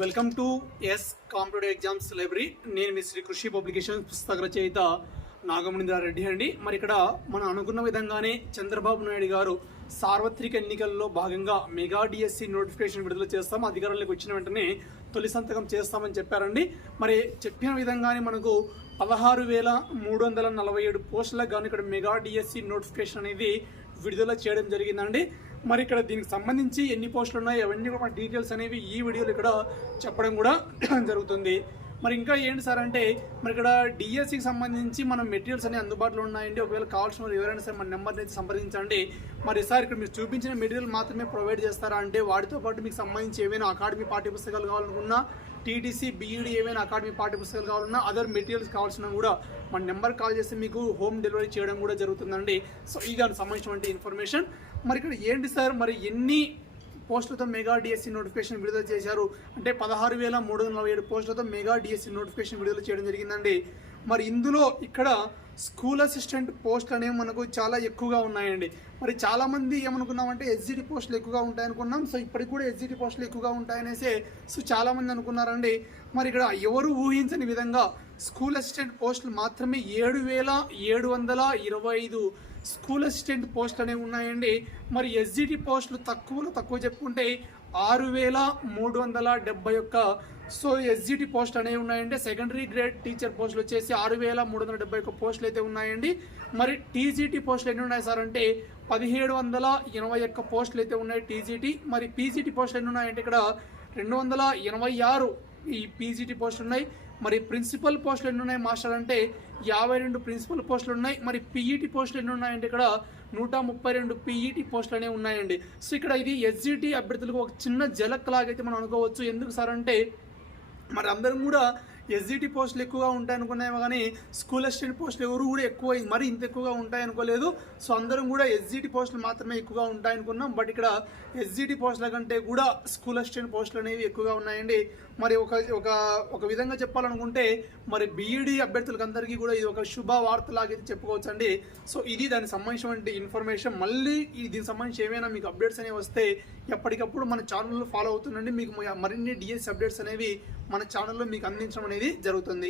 Welcome to S competitive exams library నేను మీ శ్రీ కృషి పబ్లికేషన్ పుస్తక రచయిత నాగమణింద్ర రెడ్డి అండి. మరి ఇక్కడ మనం అనుకున్న విధంగానే చంద్రబాబు నాయుడు గారు సార్వత్రిక ఎన్నికల్లో భాగంగా మెగా డిఎస్సి నోటిఫికేషన్ విడుదల చేస్తాం. అధికారంలోకి వచ్చిన వెంటనే తొలి సంతకం చేస్తామని చెప్పారండి. మరి చెప్పిన విధంగానే మనకు పదహారు వేల మూడు వందల నలభై ఏడు పోస్టులకు కానీ ఇక్కడ మెగా డిఎస్సి నోటిఫికేషన్ అనేది విడుదల చేయడం జరిగిందండి. మరి ఇక్కడ దీనికి సంబంధించి ఎన్ని పోస్టులు ఉన్నాయి అవన్నీ కూడా డీటెయిల్స్ అనేవి ఈ వీడియోలో ఇక్కడ చెప్పడం కూడా జరుగుతుంది. మరి ఇంకా ఏంటి సార్ అంటే మరి ఇక్కడ డిఎస్సికి సంబంధించి మన మెటీరియల్స్ అనేవి అందుబాటులో ఉన్నాయండి. ఒకవేళ కావాల్సిన వాళ్ళు ఎవరైనా సరే మన నెంబర్ని అయితే సంప్రదించండి. మరి సార్ ఇక్కడ మీరు చూపించిన మెటీరియల్ మాత్రమే ప్రొవైడ్ చేస్తారా? అంటే వాటితో పాటు మీకు సంబంధించి ఏమైనా అకాడమీ పాఠ్య పుస్తకాలు కావాలనుకున్నా టీటీసీ బీఈడీ ఏమైనా అకాడమీ పాఠ్య పుస్తకాలు కావాలన్నా అదర్ మెటీరియల్స్ కావాల్సిన కూడా మన నెంబర్ కాల్ చేస్తే మీకు హోమ్ డెలివరీ చేయడం కూడా జరుగుతుందండి. సో ఈ దానికి సంబంధించినటువంటి ఇన్ఫర్మేషన్. మరి ఇక్కడ ఏంటి సార్? మరి ఎన్ని పోస్టులతో మెగా డిఎస్సి నోటిఫికేషన్ విడుదల చేశారు. అంటే పదహారు వేల మూడు వందల నలభై ఏడు పోస్టులతో మెగా డిఎస్సి నోటిఫికేషన్ విడుదల చేయడం జరిగిందండి. మరి ఇందులో ఇక్కడ స్కూల్ అసిస్టెంట్ పోస్ట్ అనేవి మనకు చాలా ఎక్కువగా ఉన్నాయండి. మరి చాలామంది ఏమనుకున్నామంటే ఎస్జిటి పోస్టులు ఎక్కువగా ఉంటాయనుకున్నాం. సో ఇప్పటికి కూడా ఎస్జిటి పోస్టులు ఎక్కువగా ఉంటాయనేసి సో చాలామంది అనుకున్నారండి. మరి ఇక్కడ ఎవరు ఊహించని విధంగా స్కూల్ అసిస్టెంట్ పోస్టులు మాత్రమే ఏడు వేల ఏడు వందల ఇరవై ఐదు స్కూల్ అసిస్టెంట్ పోస్టులు అనేవి ఉన్నాయండి. మరి ఎస్జిటి పోస్టులు తక్కువలో తక్కువ చెప్పుకుంటే ఆరు వేల మూడు వందల డెబ్బై ఒక్క. సో ఎస్జిటి పోస్ట్ అనేవి ఉన్నాయండి సెకండరీ గ్రేడ్ టీచర్ పోస్టులు వచ్చేసి ఆరు వేల మూడు వందల డెబ్బై ఒక్క పోస్టులు అయితే ఉన్నాయండి. మరి టీజీటీ పోస్టులు ఎన్ని ఉన్నాయి సార్ అంటే పదిహేడు వందల ఎనభై ఒక్క పోస్టులు అయితే ఉన్నాయి టీజీటీ. మరి పీజీటీ పోస్టులు ఎన్ని ఉన్నాయంటే ఇక్కడ రెండు వందల ఎనభై ఆరు ఈ పీజీటీ పోస్టులు ఉన్నాయి. మరి ప్రిన్సిపల్ పోస్టులు ఎన్ని ఉన్నాయి మాస్టర్ అంటే యాభై రెండు ప్రిన్సిపల్ పోస్టులు ఉన్నాయి. మరి పీఈటీ పోస్టులు ఎన్ని ఉన్నాయంటే ఇక్కడ నూట ముప్పై రెండు పీఈటీ పోస్టులు అనేవి ఉన్నాయండి. సో ఇక్కడ ఇది ఎస్జిటి అభ్యర్థులకు ఒక చిన్న జలక్ లాగైతే మనం అనుకోవచ్చు. ఎందుకు సార్ అంటే మరి అందరం కూడా ఎస్జిటి పోస్టులు ఎక్కువగా ఉంటాయి అనుకున్నామో కానీ స్కూల్ అసిస్టెంట్ పోస్టులు ఎవరు కూడా ఎక్కువ మరి ఇంత ఎక్కువగా ఉంటాయి అనుకోలేదు సో అందరం కూడా ఎస్జిటి పోస్టులు మాత్రమే ఎక్కువగా ఉంటాయి అనుకున్నాం బట్ ఇక్కడ ఎస్జిటి పోస్టుల కంటే కూడా స్కూల్ అసిస్టెంట్ పోస్టులు అనేవి ఎక్కువగా ఉన్నాయండి. మరి ఒక ఒక ఒక విధంగా చెప్పాలనుకుంటే మరి బీఈడి అభ్యర్థులకు అందరికీ కూడా ఇది ఒక శుభవార్త లాగైతే చెప్పుకోవచ్చు అండి సో ఇది దానికి సంబంధించినటువంటి ఇన్ఫర్మేషన్. మళ్ళీ దీనికి సంబంధించి ఏమైనా మీకు అప్డేట్స్ అనేవి వస్తే ఎప్పటికప్పుడు మన ఛానల్లో ఫాలో అవుతుందండి మీకు మరిన్ని డిఎస్ అప్డేట్స్ అనేవి మన ఛానల్లో మీకు అందించడం అనేది జరుగుతుంది.